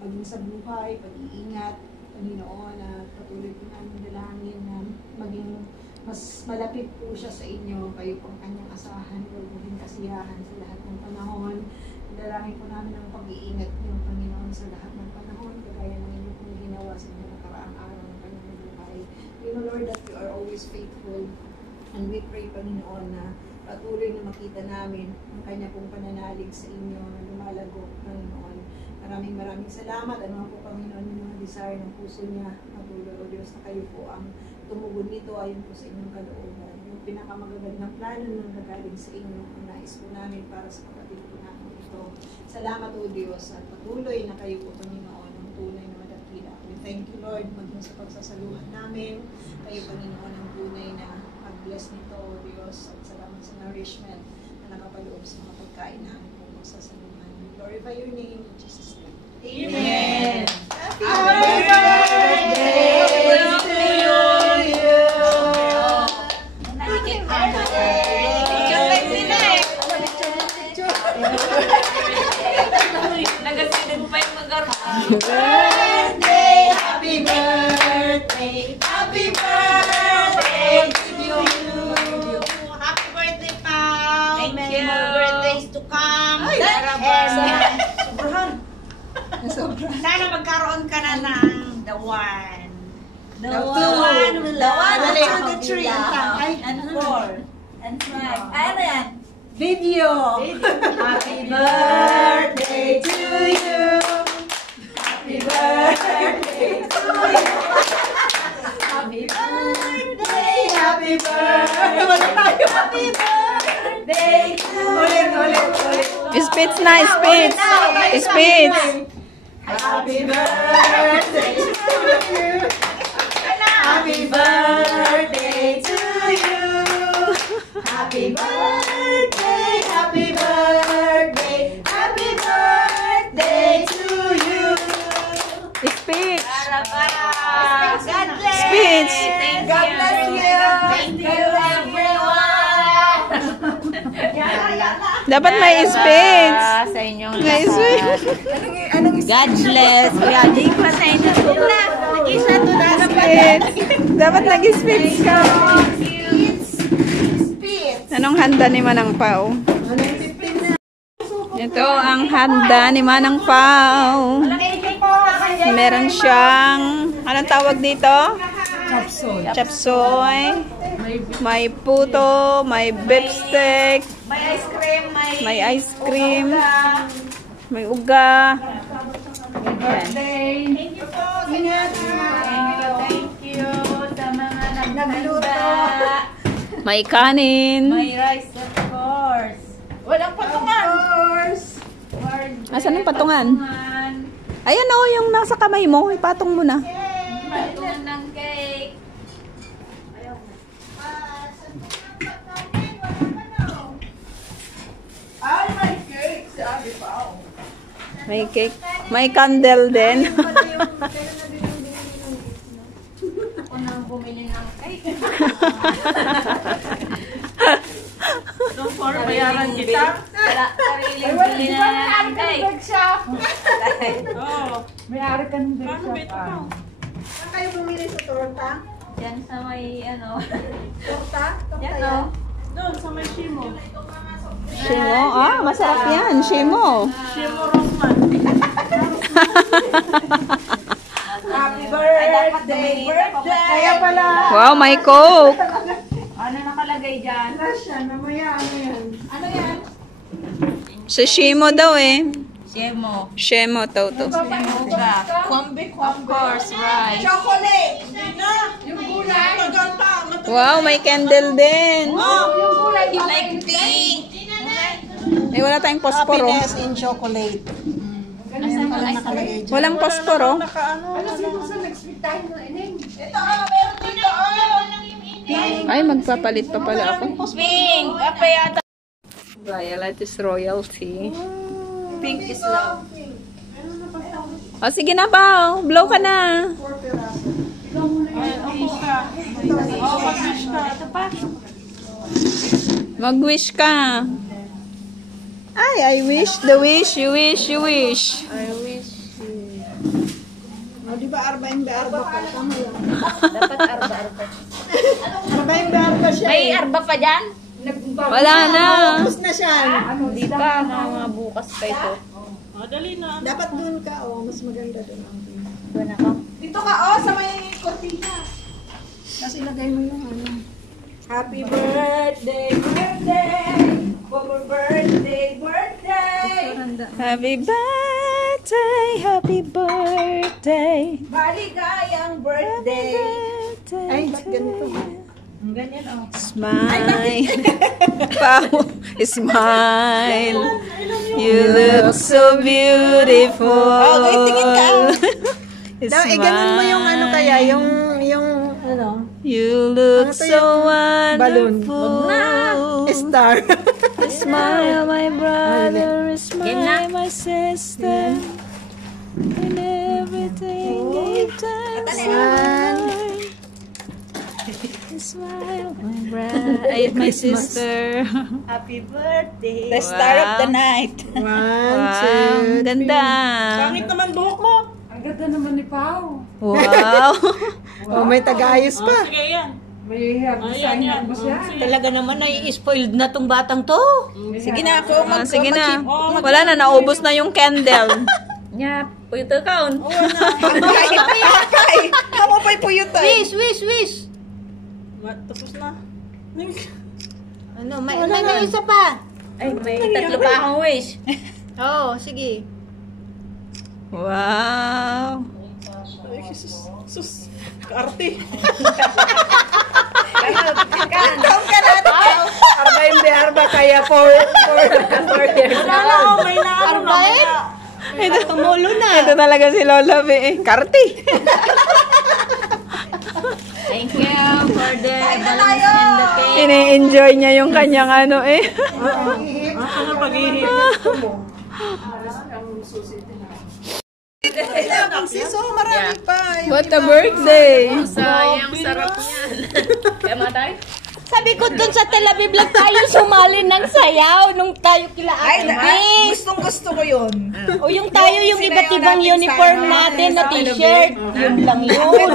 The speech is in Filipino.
maging sa buhay, pag-iingat, Panginoon, na patuloy po namin dalangin na maging mas malapit po siya sa inyo, kayo po ang kanyang asahan, Lord, maging kasiyahan sa lahat ng panahon. Dalangin po namin ang pag-iingat niyo, Panginoon, sa lahat ng panahon, kagaya ng inyo pong ginawa sa mga nakaraang araw ng kanyang buhay. We know, Lord, that you are always faithful, and we pray, Panginoon, na patuloy na makita namin ang kanya pong pananalig sa inyo na lumalago, Panginoon. Maraming salamat. Ano po, Panginoon, yung mga desire ng puso niya. Patuloy, O Diyos, na kayo po ang tumugon nito ayon po sa inyong kalooban. Yung pinakamagagandang plano ng nagaling sa inyo, ang nais po namin para sa kapatid po namin ito. Salamat, O Diyos, at patuloy na kayo po, Panginoon, ang tunay na madakila. We thank you, Lord, maging sa pagsasaluhan namin. Kayo, Panginoon, ang tunay na mag-bless nito, O Diyos, at salamat sa nourishment na nakapaloob sa mga pagkain namin po pagsasaluhan. Glorify your name in Jesus' name. Amen. Happy birthday to you. Nagasilid pa yung mag-arpa. Birthday, happy birthday, happy birthday to you. Happy birthday, Pao. Thank Many you. more birthdays to come. Sobrang. Sana magkaroon ka na ng the one. The one will love. The tree. And four. And five. Ano yan? Video. Happy birthday to you. Happy birthday to you. Happy birthday. Happy birthday. Wala tayo. Happy birthday to you. Ulit. Speech na, speech. Speech. Happy birthday to you. Happy birthday to you. Happy birthday, happy birthday, happy birthday to you. Speech. God bless. Speech. God bless you. Thank you, everyone. Dapat may speech. Sa inyong May speech. God bless. Ready pa sa inyo. Nag-isa to na sa Speech. Dapat nag-speech ka. Anong handa ni Manang Pao? Ito ang handa ni Manang Pao. Meron siyang, anong tawag dito? Chapsoy. Chapsoy. May puto, may beef steak, May ice cream, may ice cream, may uga. Birthday. Thank you po. Ingat. Thank you sa mga nagluto. May kanin. May rice, of course. Walang patungan. Asan ang patungan? Ayan o, yung nasa kamay mo. Ipatong mo na. Patungan ng cake. Ay, may cake. Sabi pa. May cake. May candle din. Ako nang bumili ng cake. Don't worry, bayaran kita. Sariling bili na ng cake. Oh. May-ari ka ng Paano ba ito pa? Saan kayo bumili sa torta? Diyan sa may ano. Torta? Yan o. Doon sa may Shimo. Shimo. Ah, masarap yan. Shimo. Shimo Roman. Happy birthday! Kaya pala. Wow, may coke. Ano nakalagay dyan? Rasya, mamaya ano yan? Ano yan? Sa Shimo daw eh. Shemo. Shimo daw to. Shemoga. Of course, rice. Chocolate! Hindi na! Yung gulay! Tagal pa! Wow, may candle din. Yung gulay! Like pink. Eh, wala tayong posporo. Happiness in chocolate. Asan ang ice cream? Walang posporo. Ay, magpapalit pa pala ako. Pink. Apa yata? Violet is royalty. Pink is love. O, sige na ba? Blow ka na. Mag-wish ka. Ay, I wish, the wish, you wish, you wish. I wish you. O, di ba arbain ba arba ka? Tama yan. Dapat arba-arba. Arbain ba arba siya? May arba pa dyan? Wala na. Tapos na siya. Hindi pa, mga bukas pa ito. Dapat doon ka, mas maganda doon ang view. Doon ako. Dito ka, sa may kortina. Tapos ilagay mo yung ano. Happy birthday, birthday! Happy birthday, birthday! Happy birthday, happy birthday. Maligayang birthday! Ay, ba't ganito? Ang ganyan, oh. Smile. Pao, smile. You look so beautiful. Okay, tingin ka. Smile. Ganun mo yung ano kaya, yung ano? You look Ano to so balloon? wonderful. Star. Smile, my brother. Smile, my sister. And everything give thanks to the Lord. Smile, my brother. Ay, my sister. Happy birthday. The star of the night. One, Wow, two, ganda. naman buhok mo. Ang ganda naman ni Pao. Wow. Oh, may tagayos pa. Sige yan. May design mo siya. Talaga naman spoiled na tong batang to. Sige na ako. Sige na. Wala na, naubos na yung candle. Nya, puyuto kaon. Hamo pa'y puyutan. Wish. Tapos na. Ano, may isa pa. Ay, may tatlo pa akong wish. Oo, sige. Wow. Sus, kaarte. Taon ka natin. Arba yung de arba kaya 4 years. Wala ako, may naano na. Ito, tumulo na. Ito talaga si Lola B. Karti. Thank you for the balance and the cake. Ini-enjoy niya yung kanyang ano eh. Ano pag-ihip? So, marami pa. What a birthday. Sayang, sarap niyan. Kaya matay? Sabi ko dun sa Tel Aviv lang tayo sumali ng sayaw nung tayo kila Ate Miss. Gustong-gusto ko yun. O yung tayo yung iba't ibang uniform natin na t-shirt. Yun lang yun.